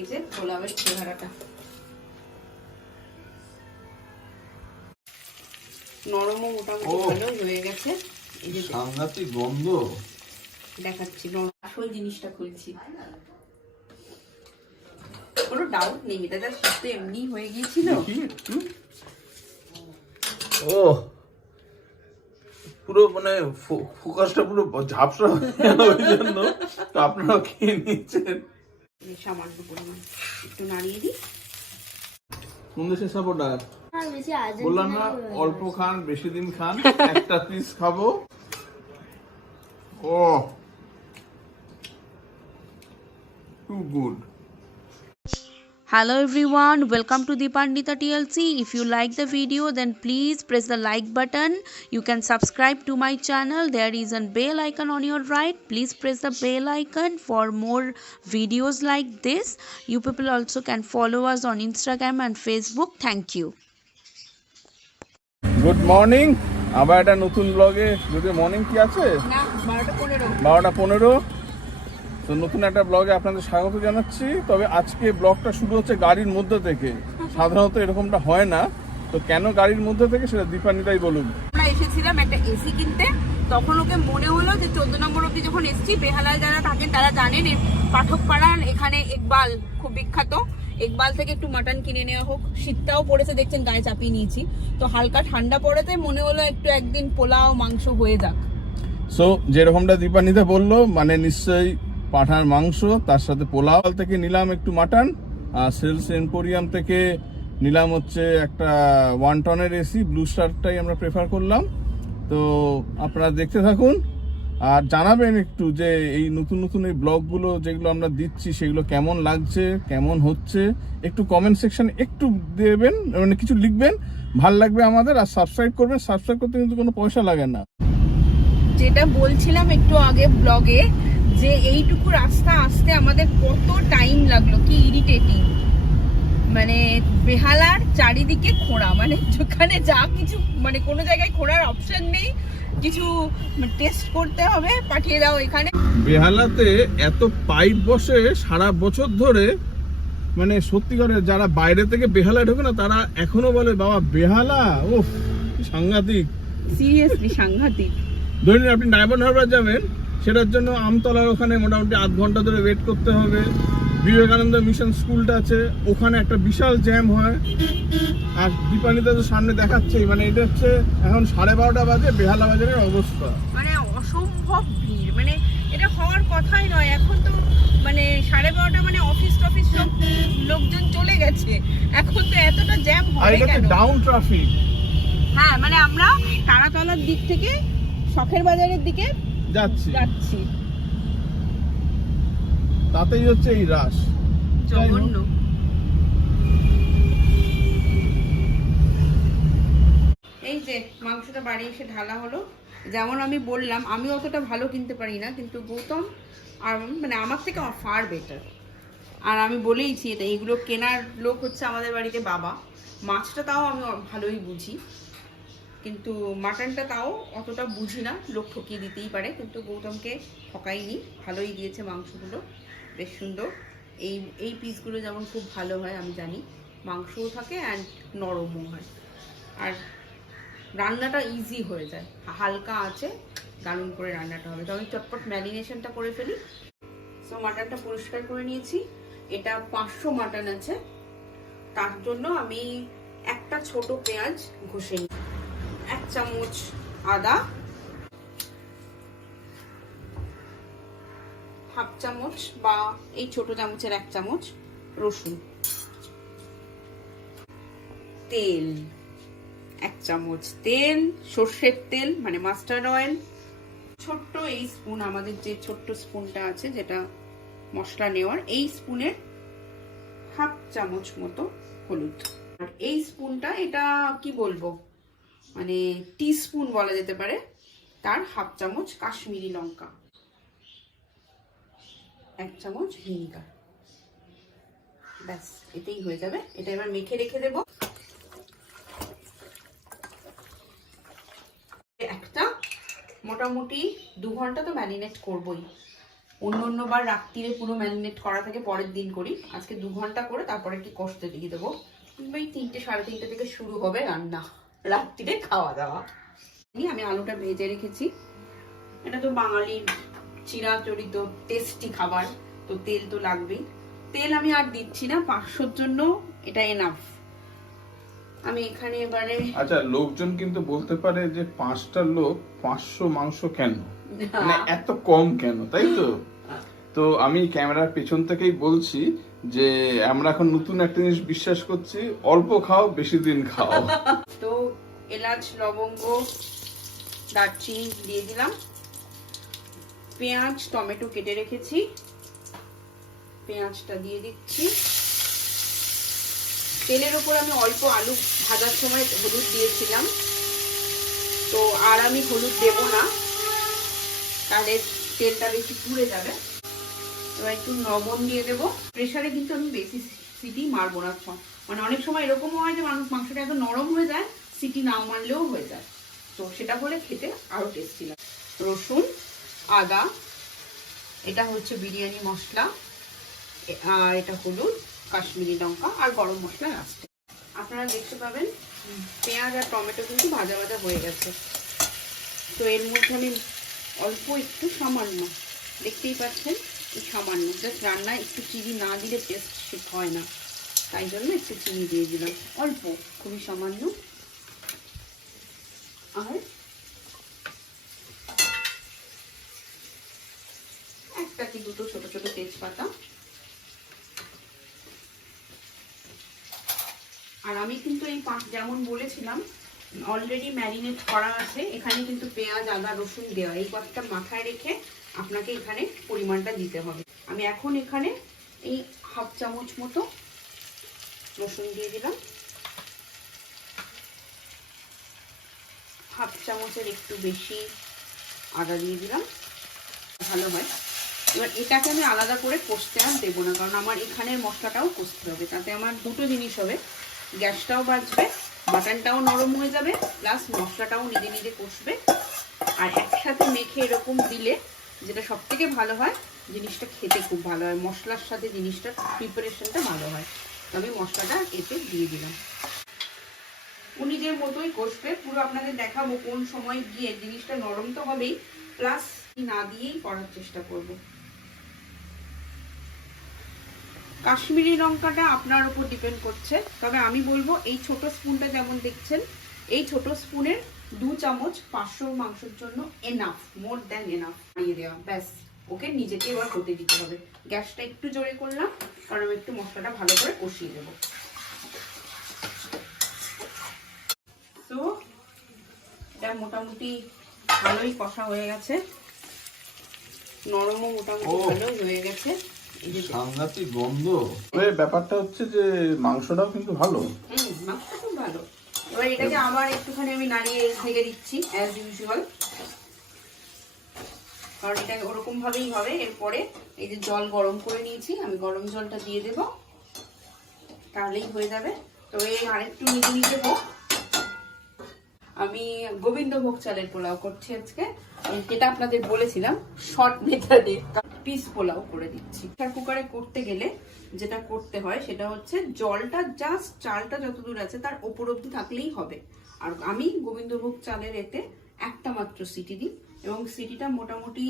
এই যে পোলাওয়ের চেহারাটা নরম ও মোটামুটি ভালোই হয়ে গেছে। এই যে সাংঘাতিক গন্ধ দেখাচ্ছি, আসল জিনিসটা খুলছি। কোনো ডাউট নেই, এটা যা শুধু এমনি হয়ে গিয়েছিল। ও পুরো মানে ফোকাসটা পুরো ঝাপসা হয়ে গেল, ওই জন্য তো আপনারা খেয়ে নিচ্ছেন। সামান্য পরিমাণ একটু নাড়িয়ে দিই। কোন দেশের সাপোর্টার? বললাম না অল্প খান বেশি দিন খান, একটা পিস খাবো। Oh too good. Hello everyone, welcome to Dipanwita TLC. If you like the video then please press the like button. You can subscribe to my channel. There is a bell icon on your right. Please press the bell icon for more videos like this. You people also can follow us on Instagram and Facebook. Thank you. Good morning, আবার একটা নতুন ব্লগে। যদি morning কি আছে না 12:15 12:15, তো নতুন একটা ব্লগে আপনাদের স্বাগত জানাচ্ছি। তবে আজকে ব্লগটা শুরু হচ্ছে গাড়ির মধ্যে থেকে। সাধারণত এরকমটা হয় না, তো কেন গাড়ির মধ্যে থেকে সেটা দীপান্বিতাই বলুন। আমরা এসেছিলাম একটা এসি কিনতে, তখন ওকে মনে হলো যে 14 নম্বর অব্দি যখন এসছি, বেহালায় যারা থাকেন তারা জানেন পাঠকপাড়ার এখানে ইকবাল খুব বিখ্যাত, ইকবাল থেকে একটু মাটন কিনে নেওয়া হোক। শীতটাও পড়েছে, দেখছেন গায়ে চাপিয়ে নিয়েছি, তো হালকা ঠান্ডা পড়েতে মনে হলো একটু একদিন পোলাও মাংস হয়ে যাক। সো যেরকমটা দীপান্বিতা বললো, মানে নিশ্চয়ই পাঠার মাংস, তার সাথে পোলাও থেকে নিলাম একটু মাটন, আর সেলস এম্পোরিয়াম থেকে নিলাম হচ্ছে একটা 1 টনের এসি, ব্লু স্টারটাই আমরা প্রেফার করলাম। তো আপনারা দেখতে থাকুন আর জানাবেন একটু যে এই নতুন নতুন এই ব্লগগুলো যেগুলো আমরা দিচ্ছি সেগুলো কেমন লাগছে, কেমন হচ্ছে। একটু কমেন্ট সেকশনে একটু দেবেন, মানে কিছু লিখবেন, ভাল লাগবে আমাদের। আর সাবস্ক্রাইব করবেন, সাবস্ক্রাইব করতে কিন্তু কোনো পয়সা লাগে না। যেটা বলছিলাম একটু আগে ব্লগে, যে এইটুকু রাস্তা আসতে আমাদের কত টাইম লাগলো, কি ইরিটেটিং। মানে বেহালার চারিদিকে খোঁড়া, মানে যেখানে যা কিছু, মানে কোনো জায়গায় খোঁড়ার অপশন নেই, কিছু টেস্ট করতে হবে, পাঠিয়ে দাও এখানে। বেহালাতে এত পাইপ বসে সারা বছর ধরে, মানে সত্যিকারের যারা বাইরে থেকে বেহালা ঢোকে না তারা এখনো বলে বাবা বেহালা, ওফ সাংঘাতিক, সিরিয়াসলি সাংঘাতিক। ধরুন আপনি ডায়মন্ড হারবার যাবেন, সেটার জন্য আমতলার ওখানে মোটামুটি 8 ঘন্টা ধরে ওয়েট করতে হবে। বিবেকানন্দ মিশন স্কুলটা আছে, ওখানে একটা বিশাল জ্যাম হয়। আর দীপান্বিতা তো সামনে দেখাচ্ছেই, মানে এটা হচ্ছে এখন 12:30 বাজে, বেহালা বাজারের অবস্থা মানে অসম্ভব ভিড়, মানে এটা হওয়ার কথাই নয়। এখন তো মানে 12:30, মানে অফিস টফিস সব লোকজন চলে গেছে, এখন তো এতটা জ্যাম হবে কেন? Down traffic. হ্যাঁ, মানে আমরা তারাতলার দিক থেকে শখের বাজারের দিকে যাচ্ছি, তাতেই হচ্ছে এই রাশ জঘন্য। এই যে মাংসটা বাড়ি এসে ঢালা হলো। যেমন আমি বললাম, আমি অতটা ভালো কিনতে পারি না, কিন্তু গৌতম আর মানে আমার থেকে ফার বেটার। আর আমি বলেইছি এটা, এইগুলো কেনার লোক হচ্ছে আমাদের বাড়িতে বাবা। মাছটা তাও আমি ভালোই বুঝি, কিন্তু মাটনটা তাও অতটা বুঝি না, লোক ঠকিয়ে দিতেই পারে, কিন্তু গৌতমকে ঠকাইনি, ভালোই দিয়েছে মাংসগুলো, বেশ সুন্দর। এই পিসগুলো যেমন খুব ভালো হয় আমি জানি, মাংসও থাকে অ্যান্ড নরমও হয়, আর রান্নাটা ইজি হয়ে যায়, হালকা আছে, দারুণ করে রান্নাটা হবে। তো আমি চটপট ম্যারিনেশনটা করে ফেলি। সো মাটনটা পরিষ্কার করে নিয়েছি, এটা 500 মাটন আছে, তার জন্য আমি একটা ছোট পেঁয়াজ ঘষে নিই, 1 চামচ আদা, 1/2 চামচ বা এই ছোট চামচের 1 চামচ রসুন, তেল 1 চামচ তেল, সর্ষের তেল মানে মাস্টার্ড অয়েল, ছোট্ট এই স্পুন, আমাদের যে ছোট্ট স্পুনটা আছে যেটা মশলা নেওয়ার, এই স্পুনের 1/2 চামচ মতো হলুদ। আর এই স্পুনটা, এটা কি বলবো, মানে টিস্পুন বলা যেতে পারে, তার 1/2 চামচ কাশ্মীরি লঙ্কা, 1 চামচ ভিনিগার, ব্যাস এতেই হয়ে যাবে। এটা এবার মেখে রেখে দেব। একটা মোটামুটি 2 ঘন্টা তো ম্যারিনেট করবই, অন্যবার রাত্রিরে পুরো ম্যারিনেট করা থেকে পরের দিন করি, আজকে 2 ঘন্টা করে তারপরে কি কষতে দিয়ে দেবো। এই 3টে 3:30 থেকে শুরু হবে রান্না, রাত্রিরে খাওয়া দাওয়া। আমি আলুটা ভেজে রেখেছি, এটা তো বাঙালির চিরাচরিত টেস্টি খাবার, তো তেল তো লাগবেই। তেল আমি আর দিচ্ছি না, 500-র জন্য এটা এনাফ। আমি এখানে এবারে আচ্ছা, লোকজন কিন্তু বলতে পারে যে 5টা লোক 500 মাংস কেন, মানে এত কম কেন, তাই তো? তো আমি ক্যামেরার পেছন থেকেই বলছি যে আমরা এখন নতুন একটা জিনিস বিশ্বাস করছি, অল্প খাও বেশি দিন খাও। তো এলাচ, লবঙ্গ, দারচিনি দিয়ে দিলাম, পেঁয়াজ টমেটো কেটে রেখেছি, পেঁয়াজটা দিয়ে দিচ্ছি। তেলের উপর আমি অল্প আলু ভাজার সময় হলুদ দিয়েছিলাম, তো আর আমি হলুদ দেব না, তাহলে তেলটা বেশি পুড়ে যাবে। এবার একটু লবণ দিয়ে দেবো। প্রেসারে কিন্তু আমি বেশি সিটি মারবো না, মানে অনেক সময় এরকম হয় যে মাংসটা এত নরম হয়ে যায়, সিটি না মারলেও হয়ে যায়, তো সেটা হলে খেতে আরো টেস্টি লাগে। রসুন, আদা, এটা হচ্ছে বিরিয়ানি মশলা, আর এটা হলুদ, কাশ্মীরি লঙ্কা আর গরম মশলা লাস্টে। আপনারা দেখতে পাবেন পেঁয়াজ আর টমেটো কিন্তু ভাজা ভাজা হয়ে গেছে। তো এর মধ্যে আমি অল্প একটু সামান্য, দেখতেই পাচ্ছেন এই সামান্য, জাস্ট রান্নায় একটু চিনি না দিলে টেস্ট ঠিক হয় না, তাই জন্য একটু চিনি দিয়ে দিলাম, অল্প, খুবই সামান্য। আর একটা কি দুটো ছোট ছোট তেজপাতা। আর আমি কিন্তু এই যেমন বলেছিলাম অলরেডি ম্যারিনেট করা আছে, এখানে কিন্তু পেঁয়াজ, আদা, রসুন দেওয়া, এই কথাটা মাথায় রেখে আপনাকে এখানে পরিমাণটা দিতে হবে। আমি এখন এখানে এই 1/2 চামচ মতো রসুন দিয়ে দিলাম, 1/2 চামচের একটু বেশি আদা দিয়ে দিলাম, ভালো হয়। এবার এটাকে আমি আলাদা করে কষতে আর দেবো না, কারণ আমার এখানের মশলাটাও কষতে হবে, তাতে আমার দুটো জিনিস হবে, গ্যাসটাও বাঁচবে, মাটনটাও নরম হয়ে যাবে, প্লাস মশলাটাও নিজে নিজে কষবে। আর একসাথে মেখে এরকম দিলে যেটা সব থেকে ভালো হয়, জিনিসটা খেতে খুব ভালো হয়, মশলার সাথে জিনিসটা প্রিপারেশনটা ভালো হয়। তো আমি মশলাটা এতে দিয়ে দিলাম, ও নিজের মতোই কষবে, পুরো আপনাদের দেখাবো কোন সময় গিয়ে জিনিসটা নরম তো হবেই, প্লাস না দিয়েই করার চেষ্টা করবো। কাশ্মীরি লঙ্কাটা আপনার উপর ডিপেন্ড করছে, তবে আমি বলবো এই ছোট স্পুনটা যেমন দেখছেন, এই ছোট স্পুনের 2 চামচ 500 মাংসের জন্য এনাফ, মোর দ্যান এনাফ দিয়ে দেওয়া, ব্যাস। ওকে নিজেকে এবার হতে দিতে হবে। গ্যাসটা একটু জোরে করলাম, কারণ আমি একটু মশলাটা ভালো করে কষিয়ে দেবো। তো এটা মোটামুটি ভালোই কষা হয়ে গেছে, নরমও মোটামুটি ভালোই হয়ে গেছে। সাংঘাতিক গন্ধ। ব্যাপারটা হচ্ছে যে মাংসটাও কিন্তু ভালো, মাংসটা খুব ভালো। এবার এটাকে আবার একটুখানি আমি নাড়িয়ে ঢেকে দিচ্ছি অ্যাজ ইউজুয়াল, কারণ এটা ওরকম ভাবেই হবে। এরপরে এই যে জল গরম করে নিয়েছি, আমি গরম জলটা দিয়ে দেব, তাহলেই হয়ে যাবে। তো এই আরেকটু নিজে নিজে হোক। আমি গোবিন্দভোগ চালের পোলাও করছি আজকে, যেটা আপনাদের বলেছিলাম শর্ট মেথডে পিস পোলাও করে দিচ্ছি। প্রেসার কুকারে করতে গেলে যেটা করতে হয় সেটা হচ্ছে জলটা জাস্ট চালটা যতদূর আছে তার ওপর অব্দি থাকলেই হবে। আর আমি গোবিন্দভোগ চালের এতে একটা মাত্র সিটি দিই, এবং সিটিটা মোটামুটি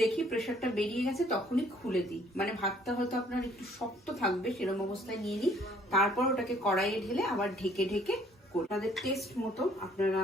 দেখি প্রেসারটা বেরিয়ে গেছে তখনই খুলে দিই, মানে ভাতটা হয়তো আপনার একটু শক্ত থাকবে সেরকম অবস্থায় নিয়ে নিই, তারপর ওটাকে কড়াইয়ে ঢেলে আবার ঢেকে ঢেকে করি। তাদের টেস্ট মতো আপনারা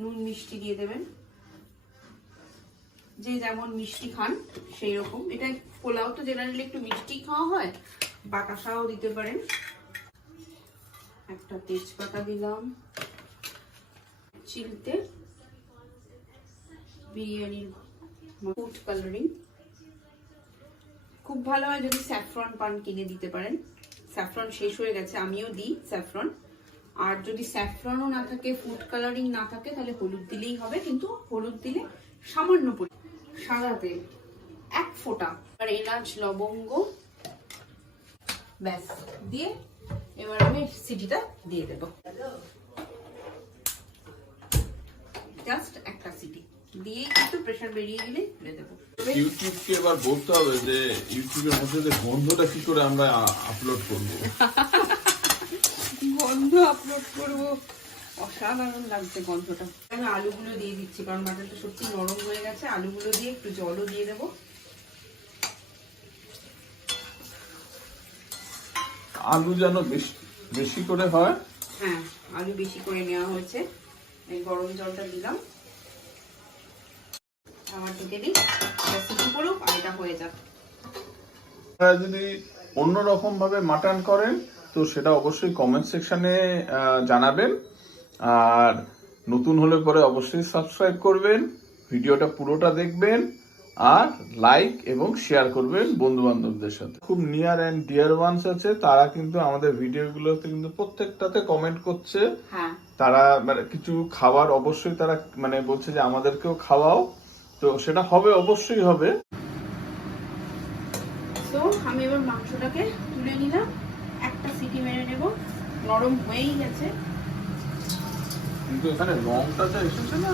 নুন মিষ্টি দিয়ে দেবেন, যে যেমন মিষ্টি খান সেই রকম। এটা পোলাও তো জেনারেলি একটু মিষ্টি খাওয়া হয়, বাতাসাও দিতে পারেন। একটা তেজপাতা দিলাম, চিলতে বিরিয়ানির ফুড কালারিং খুব ভালো হয়, যদি স্যাফরন পান কিনে দিতে পারেন। স্যাফরন শেষ হয়ে গেছে, আমিও দিই স্যাফরন। আর যদি স্যাফরনও না থাকে, ফুড কালারিং না থাকে, তাহলে হলুদ দিলেই হবে, কিন্তু হলুদ দিলে সামান্য সাদা তেল 1 ফোঁটা, আর এলাচ, লবঙ্গ, ব্যাস দিয়ে এবার আমি সিটিটা দিয়ে দেব, জাস্ট একটা সিটি। দিয়ে একটু প্রেশার বেরিয়ে গেলে খুলে দেবো। ইউটিউবকে এবার বলতে হবে যে ইউটিউবের মধ্যে যে গন্ধটা কি করে আমরা আপলোড করবো। গন্ধ আপলোড করবো, অসাধারণ লাগছে গন্ধটা। আমি আলুগুলো দিয়ে দিচ্ছি কারণ মাটনটা সত্যি নরম হয়ে গেছে। আলুগুলো দিয়ে একটু জলও দিয়ে দেবো। আলু যেন বেশি করে হয়। হ্যাঁ, আলু বেশি করে নেওয়া হয়েছে। এই গরম জলটা দিলাম, আমার ঢেকে দিই, সিটি পড়ুক আর এটা হয়ে যাক। আপনারা যদি অন্যরকম ভাবে মাটন করেন তো সেটা অবশ্যই কমেন্ট সেকশনে জানাবেন। আর নতুন হলে পরে অবশ্যই সাবস্ক্রাইব করবেন, ভিডিওটা পুরোটা দেখবেন আর লাইক এবং শেয়ার করবেন বন্ধু বান্ধবদের সাথে। খুব নিয়ার অ্যান্ড ডিয়ার ওয়ান্স আছে, তারা কিন্তু আমাদের ভিডিওগুলোতে কিন্তু প্রত্যেকটাতে কমেন্ট করছে। তারা মানে কিছু খাবার অবশ্যই তারা মানে বলছে যে আমাদেরকেও খাওয়াও, তো সেটা হবে, অবশ্যই হবে। তো আমি এবার মাংসটাকে তুলে নিলাম, একটা সিটি মেরে নেব। নরম হয়েই গেছে, কিন্তু এখানে রংটা যা এসেছে না,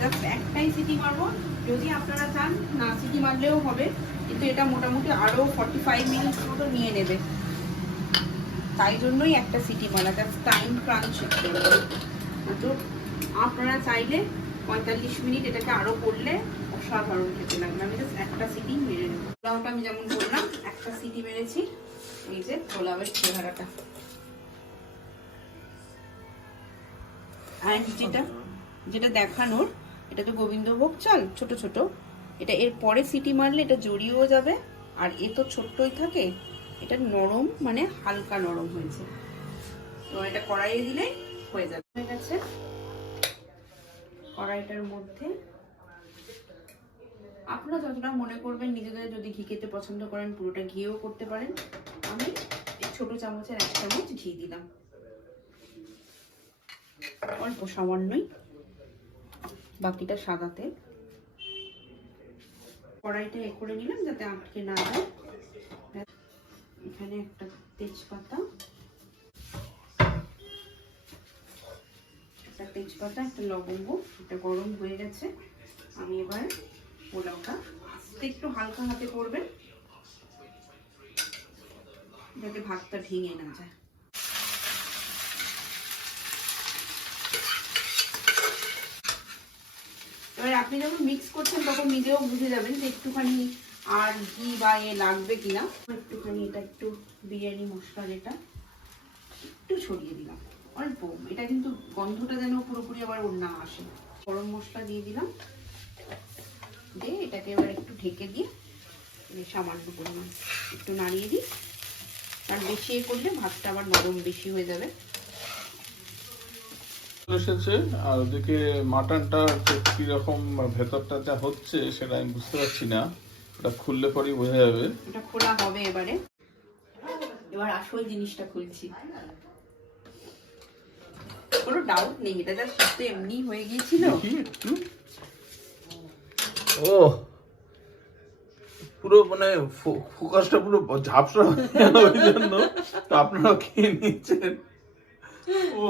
জাস্ট একটাই সিটি মারবো। যদি আপনারা চান না সিটি মারলেও হবে, কিন্তু এটা মোটামুটি আরো 45 মিনিট মতো নিয়ে নেবে, তাই জন্যই একটা সিটি মারা, জাস্ট টাইম ক্রাঞ্চ করতে হবে। তো আপনারা চাইলে 45 মিনিট এটাকে আরো করলে অসাধারণ খেতে লাগবে। আমি জাস্ট একটা সিটি মেরে নেবো। পোলাওটা আমি যেমন বললাম একটা সিটি মেরেছি। এই যে পোলাওয়ের চেহারাটা, আর যেটা দেখানোর, এটা তো গোবিন্দভোগ চাল ছোট ছোট, এটা এর পরে সিটি মারলে এটা জড়িয়েও যাবে, আর এ তো ছোট্টই থাকে, এটা নরম মানে হালকা নরম হয়েছে। তো এটা কড়াইয়ে দিলে হয়ে যাবে। হয়ে গেছে, কড়াইটার মধ্যে আপনারা যতটা মনে করবেন নিজেদের, যদি ঘি খেতে পছন্দ করেন পুরোটা ঘিও করতে পারেন। আমি ছোট চামচের 1 চামচ ঘি দিলাম, অল্প সামান্যই, বাকিটা সাদা তেল। কড়াইটা এ করে নিলাম যাতে আটকে না যায়। এখানে একটা তেজপাতা, একটা লবঙ্গ, এটা গরম হয়ে গেছে। আমি এবার পোলাওটা আস্তে একটু হালকা হাতে করবেন যাতে ভাতটা ভেঙে না যায়। এবার আপনি যখন মিক্স করছেন তখন নিজেও বুঝে যাবেন যে একটুখানি আর ঘি বা লাগবে কিনা। একটুখানি এটা একটু বিরিয়ানি মশলার এটা একটু ছড়িয়ে দিলাম অল্প, এটা কিন্তু গন্ধটা যেন পুরোপুরি আবার ওর না আসে। গরম মশলা দিয়ে দিলাম, দিয়ে এটাকে এবার একটু ঢেকে দিয়ে সামান্য পরিমাণ একটু নাড়িয়ে দিই, কারণ বেশি করলে ভাতটা আবার নরম বেশি হয়ে যাবে। এসেছে আর ওদিকে মাটনটা কিরকম ভেতরটা যা হচ্ছে সেটা আমি বুঝতে পারছি না, ওটা খুললে পরেই বোঝা যাবে। এটা খোলা হবে এবারে। এবার আসল জিনিসটা খুলছি, কোনো ডাউট নেই, এটা যা সত্যি এমনি হয়ে গিয়েছিল। ও পুরো মানে ফোকাসটা পুরো ঝাপসা ওই জন্য তো আপনারা খেয়ে নিচ্ছেন। ও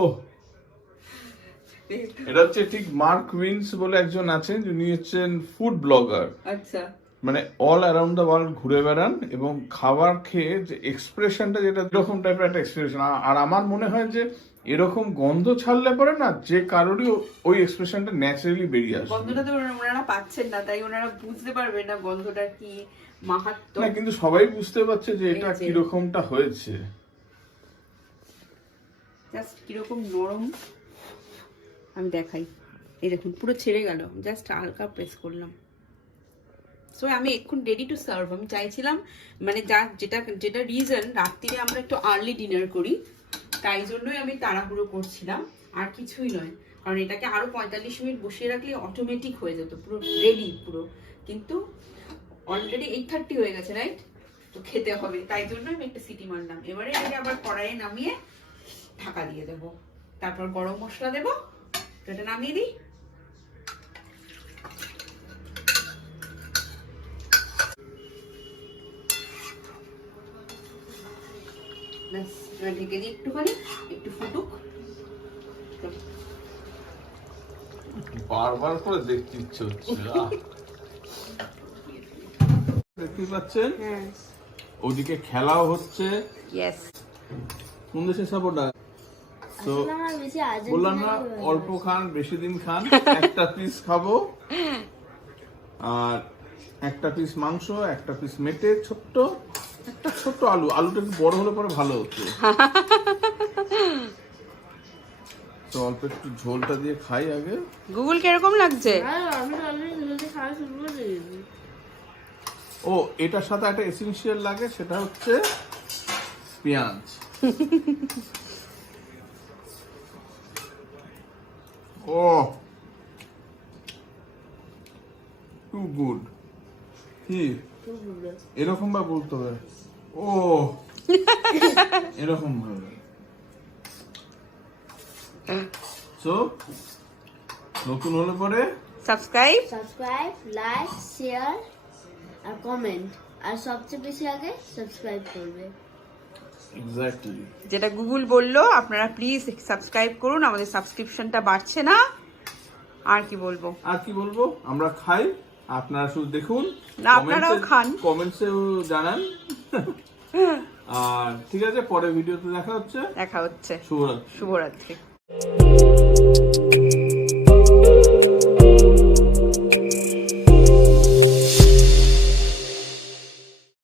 এটা হচ্ছে ঠিক মার্ক উইন্স বলে একজন আছেন, যিনি হচ্ছেন ফুড ব্লগার। আচ্ছা, মানে অল অ্যারাউন্ড দ্য ওয়ার্ল্ড ঘুরে বেড়ান এবং খাবার খেয়ে যে এক্সপ্রেশনটা, যেটা এরকম টাইপের একটা এক্সপ্রেশন, আর আমার মনে হয় যে এরকম গন্ধ ছাড়লে পরে না যে কারোরই ওই এক্সপ্রেশনটা ন্যাচারালি বেরিয়ে আসে। গন্ধটা তো ওনারা পাচ্ছেন না, তাই ওনারা বুঝতে পারবেন না গন্ধটা কি মাহাত্ম্য। না, কিন্তু সবাই বুঝতে পারছে যে এটা কিরকমটা হয়েছে। জাস্ট কিরকম নরম আমি দেখাই, এই দেখুন পুরো ছেড়ে গেল, জাস্ট হালকা প্রেস করলাম। সো আমি এখন রেডি টু সার্ভ। আমি চাইছিলাম মানে যেটা রিজন রাত্রিরে আমরা একটু আর্লি ডিনার করি, তাই জন্যই আমি তাড়াহুড়ো করছিলাম, আর কিছুই নয়। কারণ এটাকে আরো 45 মিনিট বসিয়ে রাখলে অটোমেটিক হয়ে যেত, পুরো রেডি পুরো, কিন্তু অলরেডি 8:30 হয়ে গেছে, রাইট? তো খেতে হবে, তাই জন্য আমি একটা সিটি মারলাম। এবারে এটাকে আবার কড়াইয়ে নামিয়ে ঢাকা দিয়ে দেবো, তারপর গরম মশলা দেবো, এটা নামিয়ে দিই। ঢেকে দিই একটুখানি, একটু ফুটুক। বারবার করে দেখতে ইচ্ছে হচ্ছে। দেখতে পাচ্ছেন ওদিকে খেলাও হচ্ছে। ইয়েস, কোন দেশের সাপোর্টার? তো বললাম না অল্প খান বেশি দিন খান। একটা পিস খাবো আর একটা পিস মাংস, একটা পিস মেটে, ছোট্ট একটা ছোট্ট আলুটা একটু বড় হলে পরে ভালো হতো। তো অল্প একটু ঝোলটা দিয়ে খাই আগে। গুগল কিরকম লাগছে? ও এটার সাথে একটা এসেনশিয়াল লাগে, সেটা হচ্ছে পেঁয়াজ। ও টু গুড। কি এরকম ভাবে বলতে হবে? ও এরকম ভাবে। সো নতুন হলে পরে সাবস্ক্রাইব, লাইক, শেয়ার আর কমেন্ট, আর সবচেয়ে বেশি আগে সাবস্ক্রাইব করবে। এক্স্যাক্টলি যেটা গুগল বললো, আপনারা প্লিজ সাবস্ক্রাইব করুন, আমাদের সাবস্ক্রিপশনটা বাড়ছে না। আর কি বলবো? আমরা খাই, আপনারা শুধু দেখুন, না আপনারাও খান, কমেন্টসেও জানান। আর ঠিক আছে, পরে ভিডিওতে দেখা হচ্ছে। শুভরাত্রি। শুভরাত্রি।